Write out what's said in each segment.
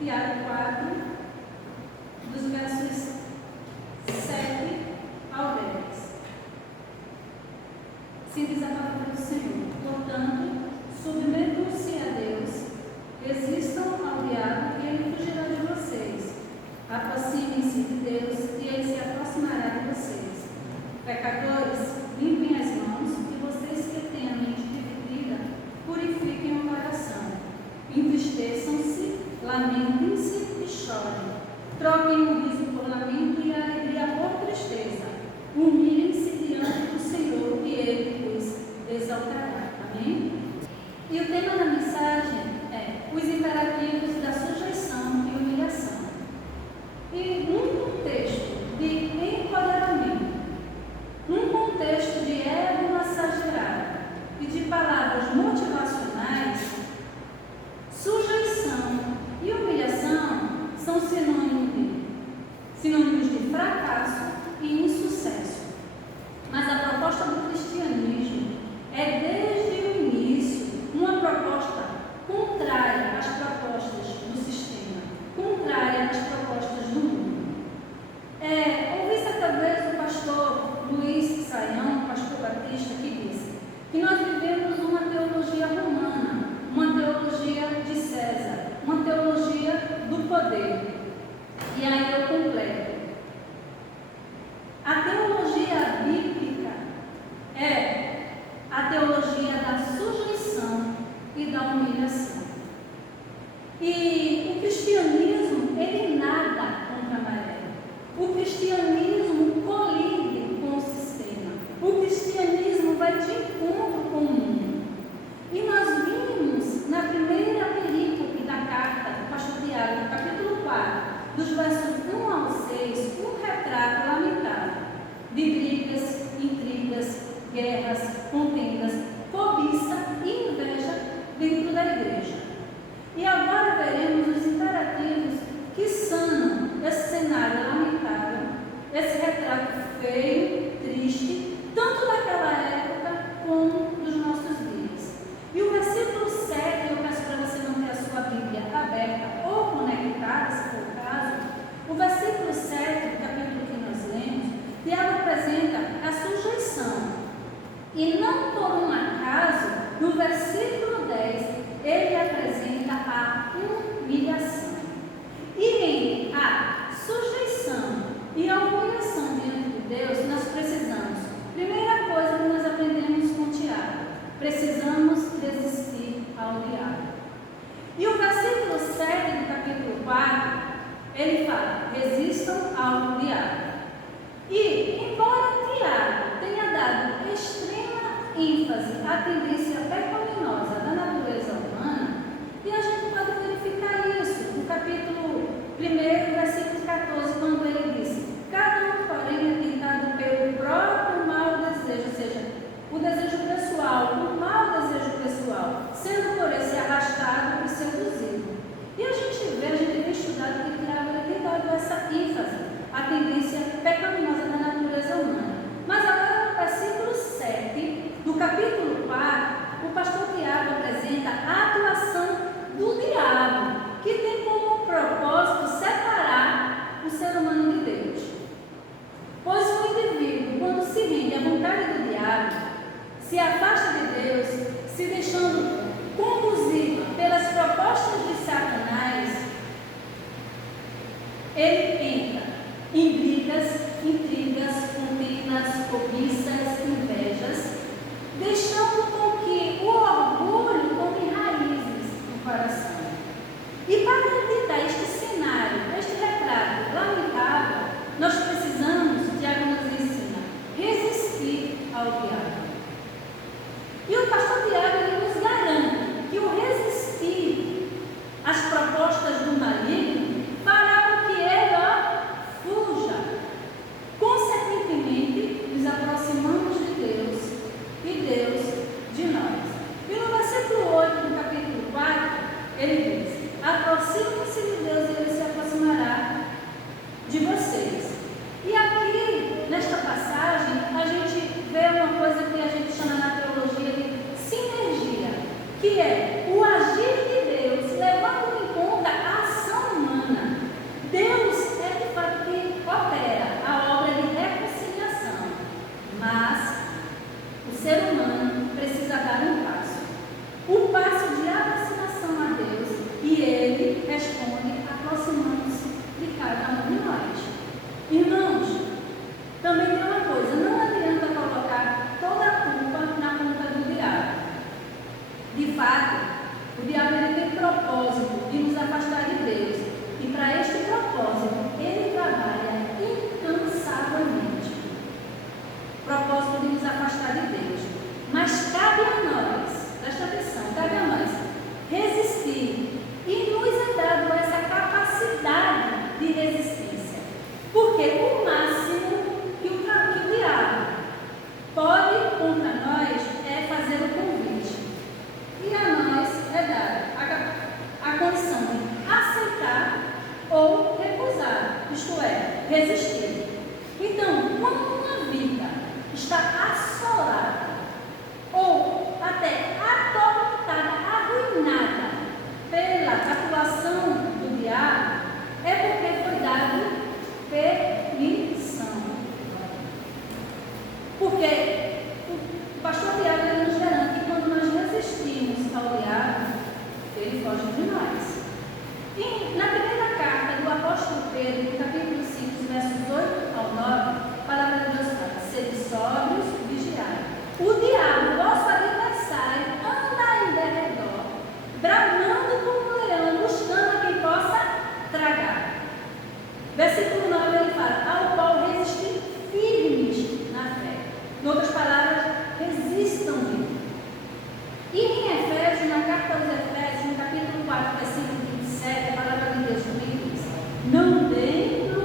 Tiago 4, dos versos 7 ao 10. Se diz a palavra do Senhor: portanto, submetam-se a Deus, resistam ao diabo e ele fugirá de vocês. Aproximem-se de Deus e ele se aproximará de vocês. Pecadores, limpem as mãos, e vocês que têm a mente dividida, purifiquem o coração. Entristeçam-se, lamentem-se e chorem. Troquem o riso por lamento e a alegria por tristeza. Humilhem-se diante do Senhor e ele os exaltará. Amém? E o tema da mensagem é os imperativos da sujeição e humilhação. E num contexto de empoderamento, num contexto de ego massageado e de palavras motivacionais, sujeição e humilhação são sinônimos de fracasso e insucesso. Mas a proposta do cristianismo é, desde o início, uma proposta contrária às propostas do sistema, contrária às propostas do mundo. Ouvi certa vez o pastor Luiz Saião, pastor batista, que disse que nós vivemos uma teologia romana, uma teologia de César, uma teologia do poder. E aí eu completo. A teologia bíblica é a teologia da sujeição e da humilhação. E o cristianismo, ele nada contra a maré. O cristianismo colide com o sistema. O cristianismo vai de encontro com o mundo. E nós vimos na primeira perícope da carta do pastor Tiago, no capítulo 4, dos versos 1 ao 6, um retrato lamentável de brigas, intrigas, guerras, contendas, cobiça e inveja dentro da igreja. E agora veremos os imperativos que sanam esse cenário lamentável, esse retrato feio, triste, tanto daquela época como dos nossos dias. E o versículo 7, eu peço para você não ter a sua Bíblia aberta ou conectada, se for o caso. O versículo 7 do capítulo que nós lemos, Tiago apresenta a sujeição. E não por um acaso, no versículo 10, ele apresenta a humilhação. E em a sujeição e a humilhação diante de Deus, nós precisamos, primeira coisa que nós aprendemos com Tiago, precisamos resistir ao diabo. E o versículo 7 do capítulo 4, ele fala: resistam ao diabo. E, embora Tiago tenha dado extrema ênfase à tendência pecaminosa da natureza humana, e a gente pode verificar isso no capítulo 1, versículo 14, quando ele diz: cada um, porém, é tentado pelo próprio mau desejo, ou seja, o desejo pessoal, o mau desejo pessoal, sendo por esse arrastado e seduzido. E a gente vem estudado que Tiago tem dado essa ênfase à tendência pecaminosa da natureza humana. Mas agora no versículo 7 do capítulo 4, o pastor Tiago apresenta a atuação do diabo, que tem como propósito separar o ser humano de Deus. Pois o indivíduo, quando se rende à vontade do diabo, se afasta de Deus, se deixando conduzir pelas propostas de Satanás, ele entra em brigas, intrigas, contendas, cobiças, invejas, deixando com que o orgulho tome raízes no coração. E para evitar este cenário, este retrato lamentável, nós precisamos, Tiago nos ensina, resistir ao diabo. E o pastor Tiago ele nos garante que o resistir às propostas do maligno fará com que ele Irmãos, também tem uma coisa, não adianta colocar toda a culpa na conta do diabo. De fato, o diabo ele tem propósito de nos afastar de Deus. E para este propósito, ele trabalha incansavelmente. Propósito de nos afastar de Deus. Mas cabe a nós, presta atenção, cabe a nós resistir. E nos é dado essa capacidade de resistência. Porque o máximo que o diabo pode contra nós é fazer o convite. E a nós é dada a condição de aceitar ou recusar, isto é, resistir. Então, quando uma vida está assolada ou até atormentada, arruinada pela atuação do diabo, é porque foi dado permissão. Porque o pastor Tiago ele nos garante que quando nós resistimos ao diabo, ele foge de nós. E na primeira carta do apóstolo Pedro, no capítulo 5, versos 8 ao 9, a palavra de Deus fala: sede sóbrios, vigiai. O diabo, vosso adversário, anda em derredor, bramando como um leão, buscando a quem possa tragar. Versículo 9 ele fala: ao qual resistir firmes na fé. Em outras palavras, resistam-lhe. E em Efésios, na carta aos Efésios, no capítulo 4, versículo 27, a palavra de Deus também diz: não deem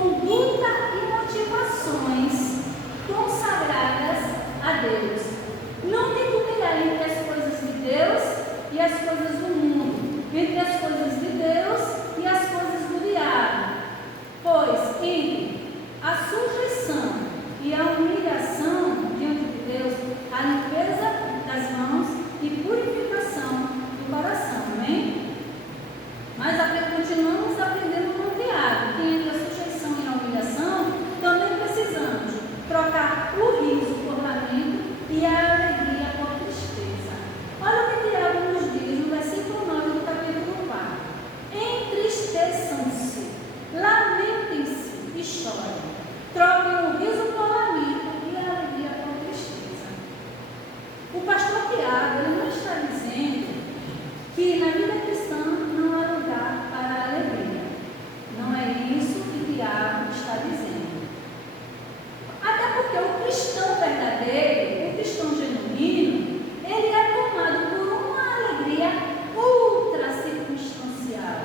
conduta e motivações consagradas a Deus. Não tem que brilhar entre as coisas de Deus e as coisas do mundo, entre as coisas de Deus e as coisas do diabo. Pois entre a sujeição e a humilhação diante de Deus, a limpeza das mãos e purificação do coração. Amém? Mas continuamos aprendendo com o Tiago, que entre a sujeição e a humilhação, também precisamos trocar o riso por lamento e a alegria por tristeza. Olha o que Tiago nos diz no versículo 9 do capítulo 4. Entristeçam-se, lamentem-se e chorem. Troquem o riso por lamento e a alegria por tristeza. O pastor Tiago ele não está dizendo que na vida cristã não há lugar para a alegria. Não é isso que Tiago está dizendo. Até porque o cristão verdadeiro, o cristão genuíno, ele é tomado por uma alegria ultra circunstancial.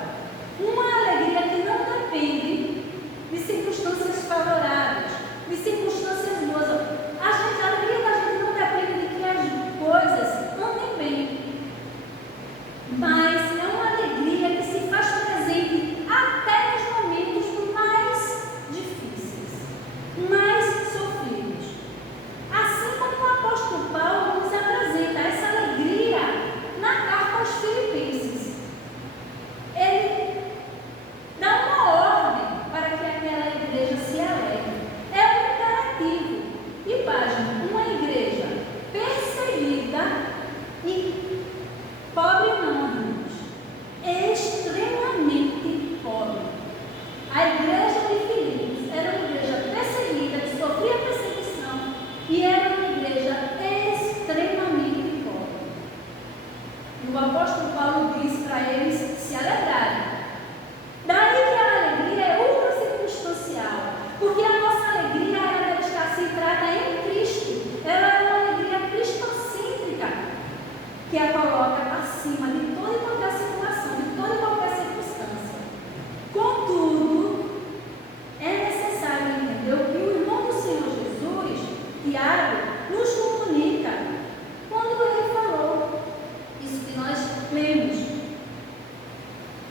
Uma alegria que não depende de circunstâncias favoráveis, de circunstâncias boas. A alegria da gente não depende de que as coisas andem bem, mas é uma alegria que se faz presente até nos momentos mais difíceis, mais sofridos. Assim como o apóstolo Paulo nos apresenta essa alegria na carta aos Filipenses. Ele dá uma ordem para que aquela igreja se alegre. É um imperativo. E página, uma igreja perseguida e pobre não, irmãos, extremamente pobre. A igreja de Filipos era uma igreja perseguida, que sofria perseguição, e era uma igreja extremamente pobre. E o apóstolo Paulo diz para eles se alegrarem. Daí que a alegria é ultra circunstancial, porque a nossa alegria ela deve estar centrada em Cristo. Ela é uma alegria cristocêntrica, que a coloca acima de toda e qualquer situação, de toda e qualquer circunstância. Contudo, é necessário entender o que o irmão do Senhor Jesus, Tiago, nos comunica quando ele falou isso que nós lemos.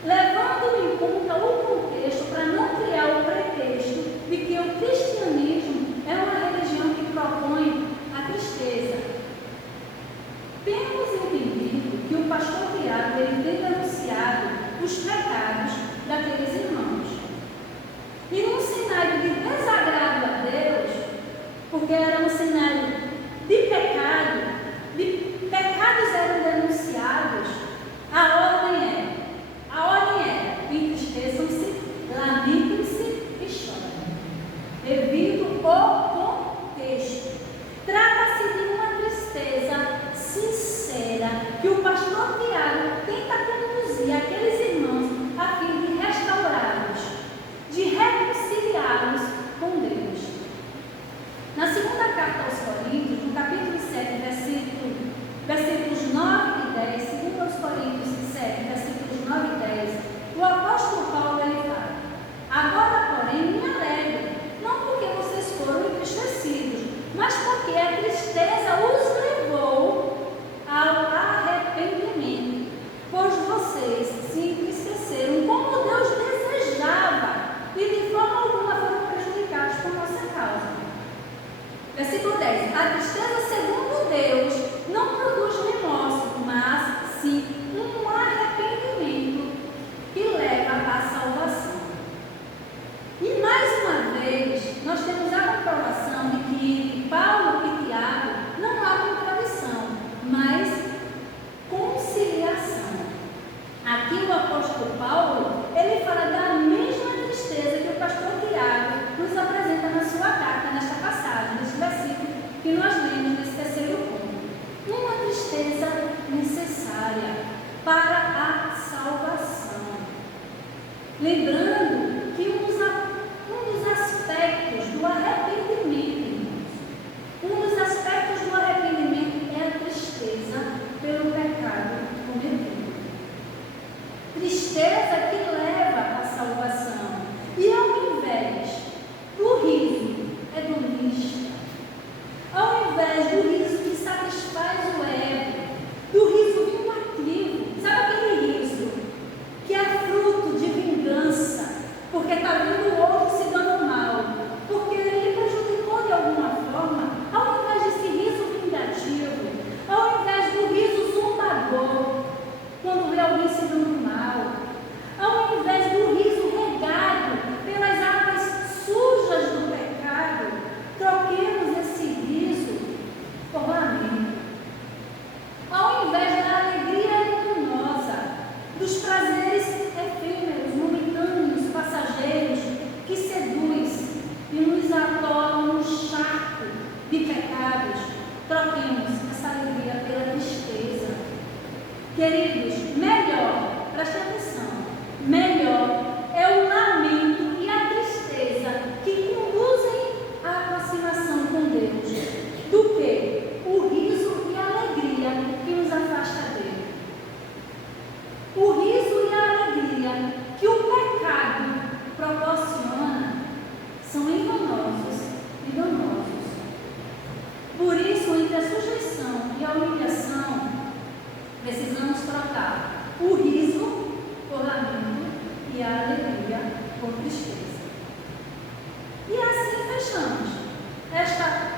Levando em conta o contexto para não criar o pretexto de que o cristianismo é uma religião que propõe a tristeza. Temos entendido que o pastor Tiago ele tem denunciado os pecados daqueles irmãos. E num cenário de desagrado a Deus, porque era um cenário de pecado, de pecados eram denunciados, a ordem é, entristeçam-se, lamentem-se e chorem. Devido ao contexto. Trata-se de uma tristeza sincera que o pastor Tiago tenta conduzir aqueles irmãos a fim de restaurá-los, de reconciliá-los com Deus. Na segunda carta aos Coríntios, no capítulo 7, versículos 9 e 10, segundo aos Coríntios 7, versículos 9 e 10, o apóstolo Paulo ele fala: agora, porém, me alegro, não porque vocês foram entristecidos, mas porque a tristeza os levou ao arrependimento, pois vocês se Queridos, melhor, preste atenção, melhor é o lamento e a tristeza que conduzem à aproximação com Deus do que o riso e a alegria que nos afasta dele. O riso e a alegria que o pecado proporciona são enganosos. Por isso, entre a sujeição e a humilhação, precisamos trocar o riso por lamento e a alegria por tristeza. E assim fechamos esta